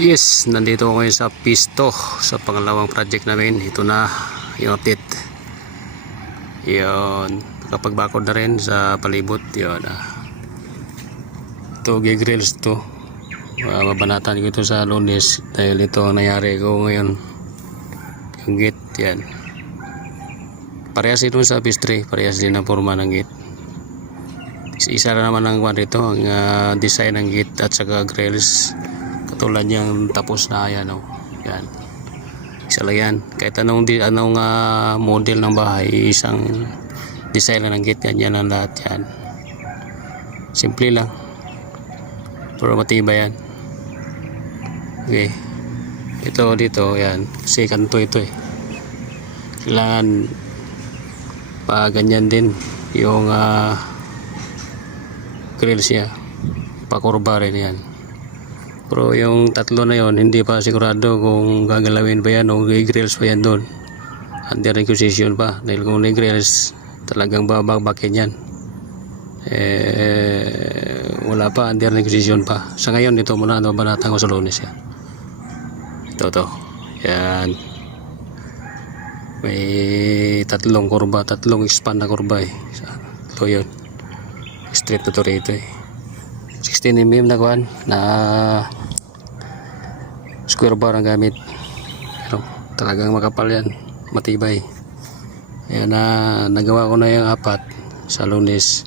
Yes, nandito ako ngayon sa Pisto sa pangalawang project namin. Ito na yung update. Yun, nakapagbakod na rin sa palibot. Yun, ito gigrills to. Babanatan ko ito sa Lunes dahil ito ang nangyari ko ngayon. Yung gate, yan. Parehas ito sa pistry, parehas din ang forma ng gate. Isa na naman ang dito, ang design ng gate at saka grills. Katulad yung tapos na yan, oh. Yan. Isa lang yan. Kahit anong model ng bahay, isang design lang ng gate yan. Yan ang lahat yan. Simple lang. Pero matibay yan. Okay. Ito dito, yan. Kasi kanto ito eh. Kailangan pa ganyan din yung grills niya. Pakurba rin yan. Pero yung tatlo na yon hindi pa sigurado kung gagalawin ba yan o i-grills pa yan doon. Under requisition pa. Dahil kung i-grills talagang babagbakin yan. Wala pa, under requisition pa. Sa ngayon ito muna banatan ko sa Lunes yan. Ito. Yan. May tatlong kurba, tatlong expand na kurba eh. Ito yun. Straight na to rito eh. 16mm na kuhan na square bar ang gamit. Pero talagang makapal yan, matibay. Ayan na, nagawa ko na yung apat sa Lunes.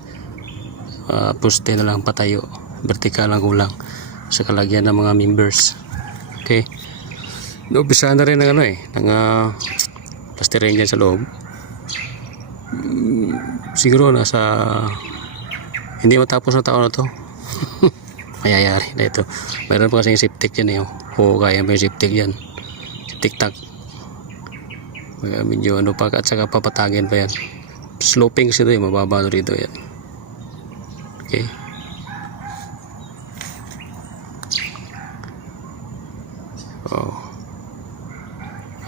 Poste na lang patayo, vertical lang kulang sa kalagyan ng mga members. Okay, umpisa na rin ng ng plastering dyan sa loob. Siguro nasa hindi matapos na taon na to. Mayayari na ito. Mayroon pa kasing septic yan eh. O kaya may septic yan. Septic tank. Medyo pa at saka papatagin pa yan. Sloping kasi ito eh. Mababa rito yan. Okay. Oh.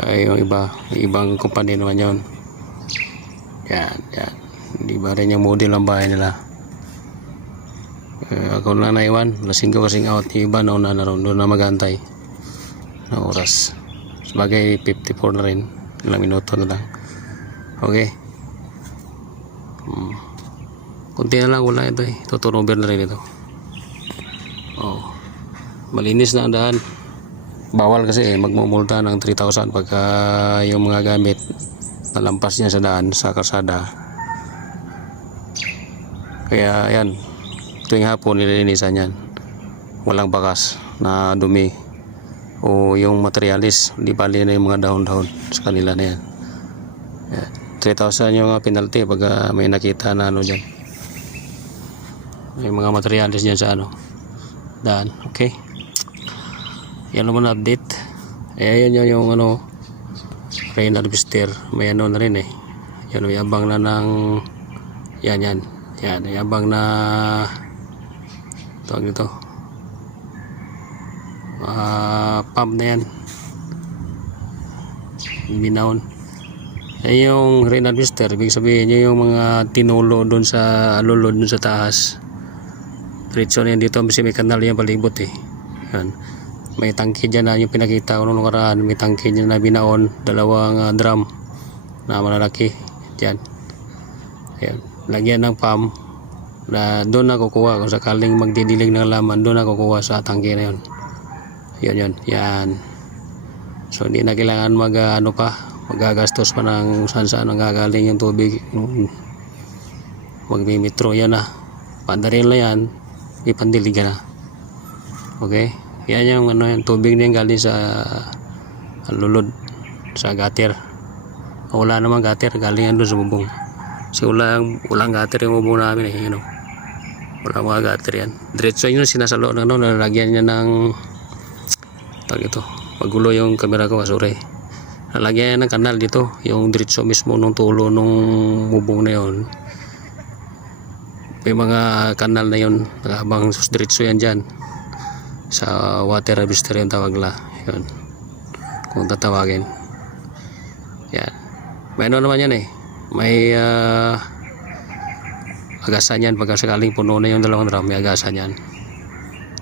Ay yung ibang company naman yun. Yan. Hindi ba rin yung model ng bahay nila. Ako na naiwan, lasing ko kasing out. Yung iba nauna na ron, doon na magantay na oras. Sabagay 54 na rin, ilang minuto na lang. Okay. Kunti na lang, wala ito eh. Tutunover na rin ito. Oh. Malinis na ang daan. Bawal kasi eh, magmumulta ng 3,000 pagka yung mga gamit nalampas niya sa daan, sa kalsada. Kaya yan, tuwing hapon nililinisan yan. Walang bakas na dumi o yung materialis, di bali na yung mga dahon-dahon sa kanila na yan. 3,000 yung penalty pag may nakita na dyan, may mga materialis dyan sa daan. Okay, yan naman update. Ayan yung rain harvester. May na rin eh. Yan, may abang na ng yan, may abang na tawag nito pump na yan, binaon. Ay yung rain harvester, ibig sabihin nyo yung mga tinulo doon sa alulod doon sa taas. Diretso na yan dito kasi may kanal yan palibot eh. Yan. May tangke dyan na yung pinakita ko nung nakaraan. May tangke dyan na binaon, dalawang drum na malalaki dyan. Ayan. Lagyan ng pump na doon na kukuha kung sakaling magdidilig ng laman, doon na kukuha sa tangke na yun. Yan. So hindi na kailangan magagastos pa ng saan ang gagaling yung tubig. Magmimitro yan na. Pandarin lang yan, ipandiligan na. Okay, yan yung yung tubig na yung galing sa lulod, sa gutter. Wala naman gutter, galing yan doon sa bubong. Kasi walang gutter yung bubong namin eh, walang mga gutter yan. Diretso yun sinasalo na nalagyan niya ng pagulo yung camera ko kasuri. Nalagyan ng kanal dito, yung diretso mismo nung tulo nung bubong na yun. May mga kanal na yun, habang diretso yan dyan sa water harvester yung tawag la yun, kung tatawagin. Yan, may naman yan eh, may agasan yan pagka sakaling puno na yung dalawang drum, may agasan yan.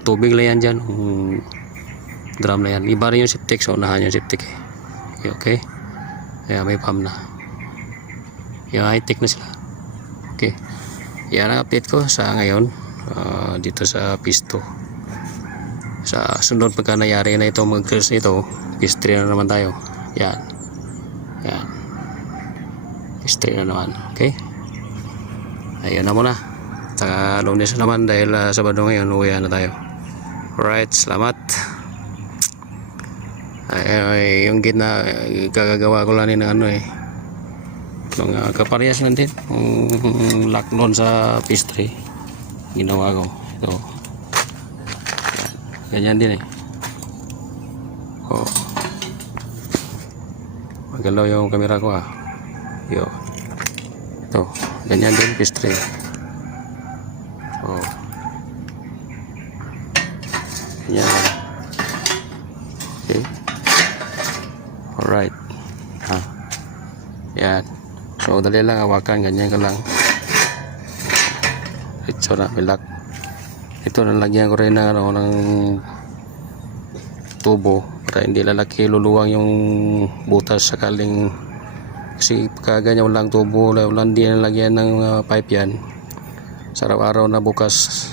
Tubig lang yan dyan. drum na yan. Iba rin yung septic, sa unahan yung septic eh. Okay? Kaya may pump na. Yung high-tech na sila. Okay. Yan ang update ko sa ngayon. Dito sa pisto. Sa sunod pagka nangyari na ito, mag-close nito, phase 3 na naman tayo. Yan. Yan. Phase 3 na naman. Okay? Ayun na muna. Saka Lunes na naman dahil Sabado ngayon, uwi na tayo. Alright, salamat. Yung gate na gagagawa ko lang ng ano eh. Mga kaparehas lang din. Lock doon sa phase 3. Ginawa ko. Ito. Ganyan din eh. Oh. Magalaw yung camera ko ah. Yo. Ito. Ganyan din phase 3. Oh. Yan. Okay. Alright. Yan. So, dali lang hawakan. Ganyan ka lang. Ito na. Bilak. Ito na lagyan ko rin ng, ng tubo para hindi lalaki luluwang yung butas sakaling kasi pagka ganyan walang tubo, walang di na lagyan ng pipe yan. Sa araw-araw na bukas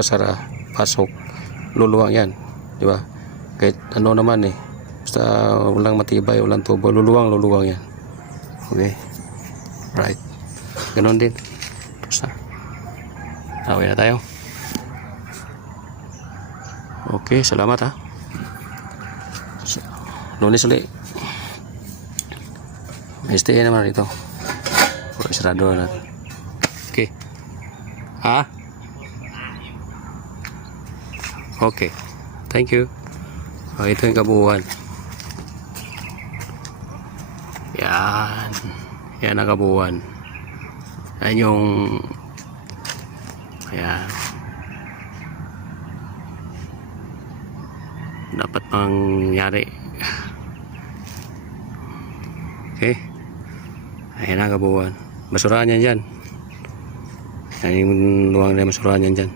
sara, pasok, luluwang yan, di ba? Kahit ano naman eh, basta walang matibay, walang tubo, luluwang yan. Okay, right, ganon din. Basta away na tayo. Okay, salamat ha. Lunes ulit. May stay naman dito. Sarado na. Okay. Ha? Okay. Thank you. Ito yung kabuuan. Yan. Yan ang kabuuan. Yan yung ayan. Dapat mangyari. Okay. Ayan ang kabuuan. Basurahan yan dyan. Yan yung luwang na basurahan yan dyan.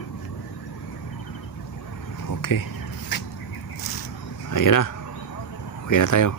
Okay. Ayan na. Okay na tayo.